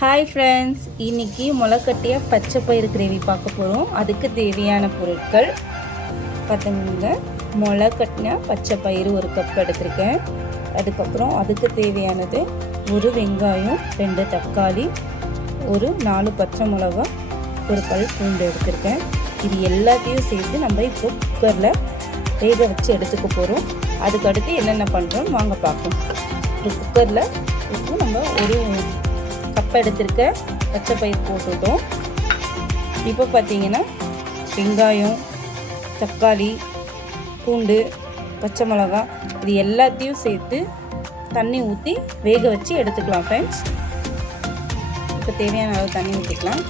Hi friends, இன்றைக்கி முளைக்கட்டிய பச்சை பயிறு கிரேவி பார்க்க போகிறோம். அதுக்கு தேவையான பொருட்கள் பார்த்துங்க. முளைக்கட்டின பச்சை பயிறு ஒரு கப் எடுத்திருக்கேன். அதுக்கப்புறம் அதுக்கு தேவையானது ஒரு வெங்காயம், 2 தக்காளி, ஒரு 4 பச்சை மிளகா, ஒரு பல் பூண்டு எடுத்திருக்கேன். இது எல்லாத்தையும் சேர்த்து நம்ம இப்போ குக்கரில் வேக வச்சு எடுத்துக்க போகிறோம். அதுக்கடுத்து என்னென்ன பண்ணுறோம் வாங்க பார்ப்போம். இந்த குக்கரில் இப்போ நம்ம ஒரு கப் எடுத்திருக்க பச்சை பயிர் போட்டுட்டோம். இப்போ பார்த்தீங்கன்னா வெங்காயம், தக்காளி, பூண்டு, பச்சை மிளகா இது எல்லாத்தையும் சேர்த்து தண்ணி ஊற்றி வேக வச்சு எடுத்துக்கலாம் ஃப்ரெண்ட்ஸ். இப்போ தேவையான அளவு தண்ணி ஊற்றிக்கலாம்.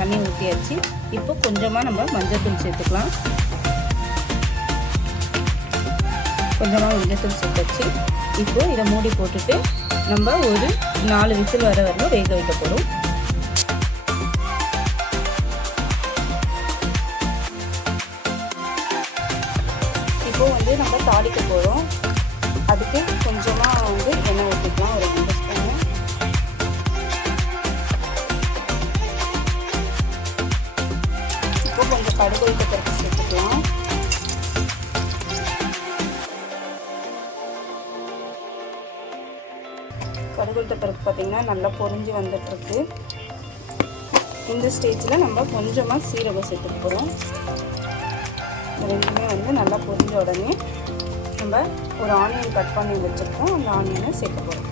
தண்ணி ஊற்றியாச்சு. இப்போ கொஞ்சமாக நம்ம மஞ்சள்தூள் சேர்த்துக்கலாம். கொஞ்சமாக மஞ்சள்தூள் சேர்த்தாச்சு. இப்போ இதை மூடி போட்டுட்டு நம்ம ஒரு 4 விசில் வர வரைக்கும் வேக வைக்க போகிறோம். இப்போ நம்ம தாளிக்க போகிறோம். அதுக்கு கொஞ்சமாக எண்ணெய் ஊற்றிக்கலாம். ஒரு 2 ஸ்பூன். இப்போ கொஞ்சம் கடுகு உளுத்தம்பருப்பு சேர்த்துக்கலாம். கடுகு உளுத்தம்பருப்பு பார்த்திங்கன்னா நல்லா பொரிஞ்சு வந்துட்டுருக்கு. இந்த ஸ்டேஜில் நம்ம கொஞ்சமாக சீரகம் சேர்த்துக்க போகிறோம். ரெண்டுமே நல்லா பொரிஞ்ச உடனே நம்ம ஒரு ஆனியன் கட் பண்ணி வச்சுருக்கோம். அந்த ஆனியனை சேர்க்க போகிறோம்.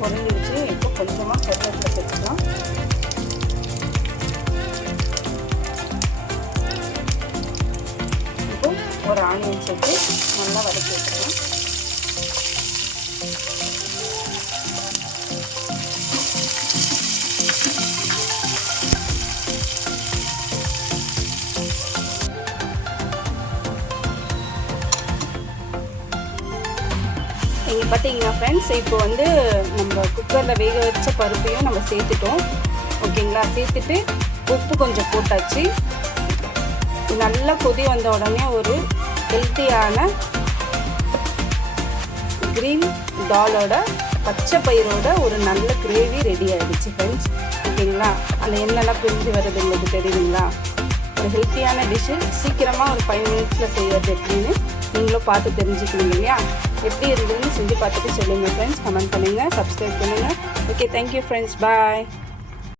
பொரிஞ்சிருச்சு. இப்போ கொஞ்சமாக கருவேப்பிலை சேர்த்துக்கலாம். ஒரு ஆனியன் சேர்த்து நல்லா வதக்கி வச்சுக்கலாம். இங்கே பார்த்தீங்கன்னா ஃப்ரெண்ட்ஸ், இப்போ நம்ம குக்கரில் வேக வச்ச பருப்பையும் நம்ம சேர்த்துட்டோம். ஓகேங்களா? சேர்த்துட்டு உப்பு கொஞ்சம் போட்டாச்சு. நல்லா கொதி வந்த உடனே ஒரு ஹெல்த்தியான கிரீன் தாலோட பச்சை பயிரோட ஒரு நல்ல கிரேவி ரெடி ஆகிடுச்சு ஃப்ரெண்ட்ஸ். ஓகேங்களா? அந்த எண்ணெய்லாம் பிரிஞ்சு வருது, உங்களுக்கு தெரியுதுங்களா? ஒரு ஹெல்த்தியான டிஷ்ஷு சீக்கிரமாக ஒரு 5 மினிட்ஸில் செய்யறது எப்படின்னு நீங்களும் பார்த்து தெரிஞ்சுக்கணும் இல்லையா? எப்படி இருந்ததுன்னு செஞ்சு பார்த்துட்டு சொல்லுங்கள் ஃப்ரெண்ட்ஸ். கமெண்ட் பண்ணுங்கள், சப்ஸ்கிரைப் பண்ணுங்கள். Okay, thank you friends. பாய்.